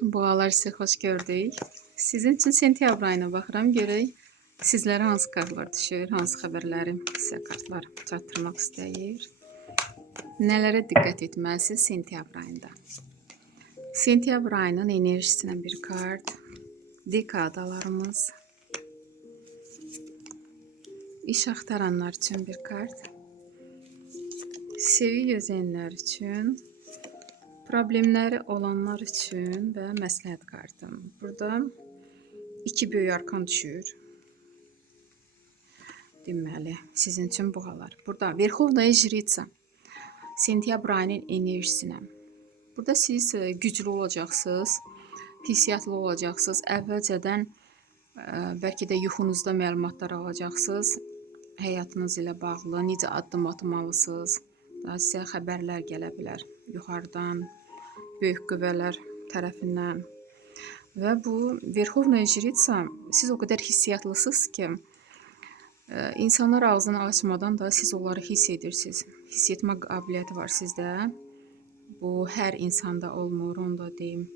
Boğalar sizi xoş gördük. Sizin üçün sentyabr ayına baxıram, görək sizlərə hansı kartlar düşür, hansı xəbərləri sizə kartlar çatdırmaq istəyir. Nələrə diqqət etməlisiniz sentyabr ayında? Sentyabr ayının enerjisinə bir kart, dekadalarımız, iş axtaranlar üçün bir kart, sevgi gözləyənlər üçün, problemləri olanlar üçün və məsləhət kartı. Burada iki böyük arkan düşür. Deməli, sizin üçün boğalar. Burada Verxovnaya Jritsa, sentyabr ayının enerjisinə. Burada siz güclü olacaqsınız, hissiyatlı olacaqsınız. Əvvəlcədən bəlkə də yuxunuzda məlumatlar alacaqsınız. Həyatınız ilə bağlı necə addım atmalısınız. Daha sizə xəbərlər gələ bilər yuxarıdan, böyük qüvvələr tərəfindən. Və bu Verxovnaya Jritsa, siz o qədər hissiyatlısınız ki, İnsanlar ağzını açmadan da siz onları hiss edirsiniz. Hiss etmə qabiliyyəti var sizdə. Bu hər insanda olmur, onu da deyim.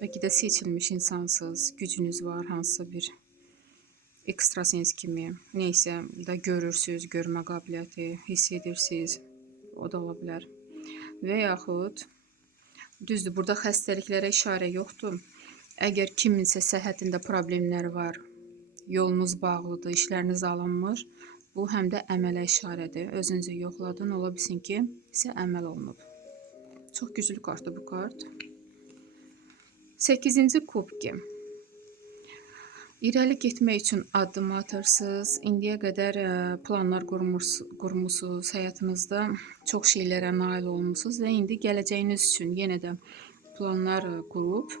Bəlkə də seçilmiş insansınız, gücünüz var, hansısa bir ekstrasens kimi. Neysə, da görürsünüz, görmə qabiliyyəti, hiss edirsiniz. O da ola bilər. Və yaxud, düzdür, burada xəstəliklərə işarə yoxdur. Əgər kiminsə səhhətində problemləri var, yolunuz bağlıdır, işləriniz alınmır. Bu həm də əmələ işarədir. Özünüzü yoxladın, ola bilsin ki, sizə əməl olunub. Çox güclü kartdır bu kart. 8-ci kubki. İrəli getmək üçün addım atırsınız. İndiyə qədər planlar qurmusunuz, həyatınızda çox şeylərə nail olmusunuz və indi gələcəyiniz üçün yenə də planlar qurub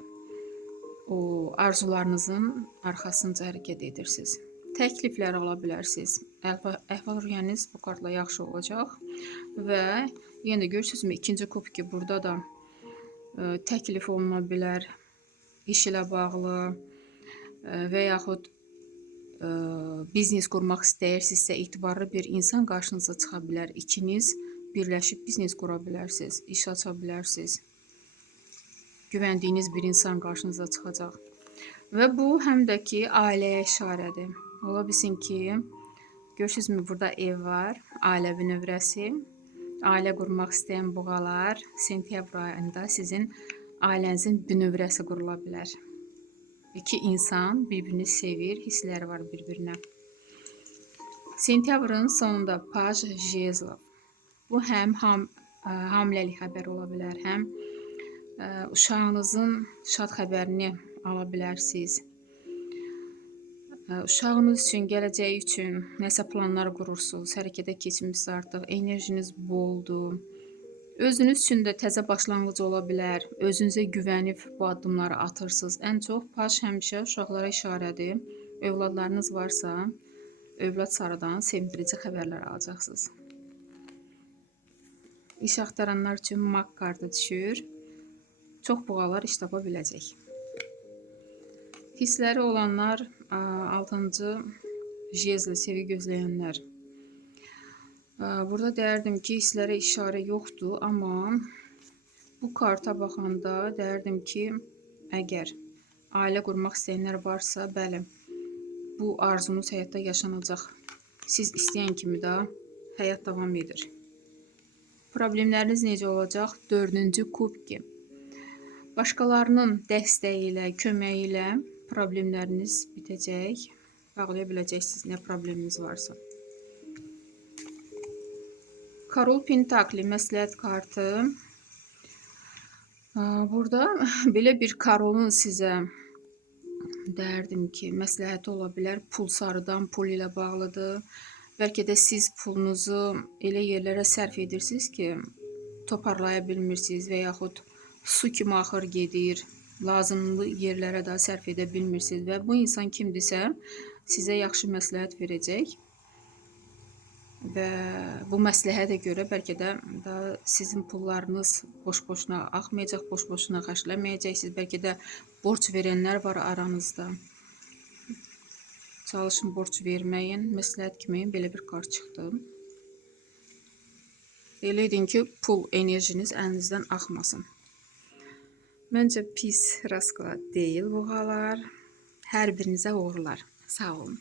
o arzularınızın arxasınca hərəkət edirsiniz. Təkliflər ala bilərsiniz. Əhval-ruhiyyəniz bu kartla yaxşı olacaq və yenə görürsünüzmü, ikinci kubki burada da təklif oluna bilər, iş ilə bağlı və yaxud biznes qurmaq istəyirsinizsə, etibarlı bir insan qarşınıza çıxa bilər. İkiniz birləşib biznes qura bilərsiniz, iş aça bilərsiniz. Güvəndiyiniz bir insan qarşınıza çıxacaq. Və bu həm də ki, ailəyə işarədir. Ola bilsin ki, görürsünüzmü, burada ev var, ailə bünövrəsi. Ailə qurmaq istəyən boğalar, sentyabr ayında sizin ailənizin bünövrəsi qurula bilər. İki insan bir-birini sevir, hissləri var bir-birinə. Sentyabrın sonunda Paj Jezlov. Bu həm hamiləlik xəbəri ola bilər, həm uşağınızın şad xəbərini ala bilərsiniz. Uşağınız üçün, gələcəyi üçün nəsə planlar qurursunuz, hərəkətə keçmişsiniz artıq, enerjiniz boldur. Özünüz üçün də təzə başlanğıc ola bilər, özünüzə güvənib bu addımları atırsınız. Ən çox Paj həmişə uşaqlara işarədir. Övladlarınız varsa, övlad sarıdan sevindirici xəbərlər alacaqsınız. İş axtaranlar üçün mak kartı düşür. Çox boğalar iş tapa biləcək. Hissləri olanlar, 6-cı jezli, sevgi gözləyənlər. Burada deyərdim ki, hisslərə işarə yoxdur, amma bu karta baxanda deyərdim ki, əgər ailə qurmaq istəyənlər varsa, bəli, bu arzunuz həyatda yaşanacaq. Siz istəyən kimi də həyat davam edir. Problemləriniz necə olacaq? 4-cü kubki. Başqalarının dəstəyi ilə, köməyi ilə problemləriniz bitəcək. Bağlaya biləcəksiniz nə probleminiz varsa. Karol Pentakli, məsləhət kartı. Burada belə bir karolun sizə deyərdim ki, məsləhəti ola bilər. Pul sarıdan, pul ilə bağlıdır. Bəlkə də siz pulunuzu elə yerlərə sərf edirsiniz ki, toparlaya bilmirsiniz və yaxud su kimi axır gedir, lazımlı yerlərə də sərf edə bilmirsiniz və bu insan kimdirsə sizə yaxşı məsləhət verəcək və bu məsləhətə görə bəlkə də sizin pullarınız boş-boşuna axmayacaq, boş-boşuna xərcləməyəcəksiniz, bəlkə də borc verənlər var aranızda. Çalışın borc verməyin, məsləhət kimi belə bir kart çıxdı. Elə edin ki, pul enerjiniz əlinizdən axmasın. Məncə pis rasklad deyil bu qalar. Hər birinizə uğurlar. Sağ olun.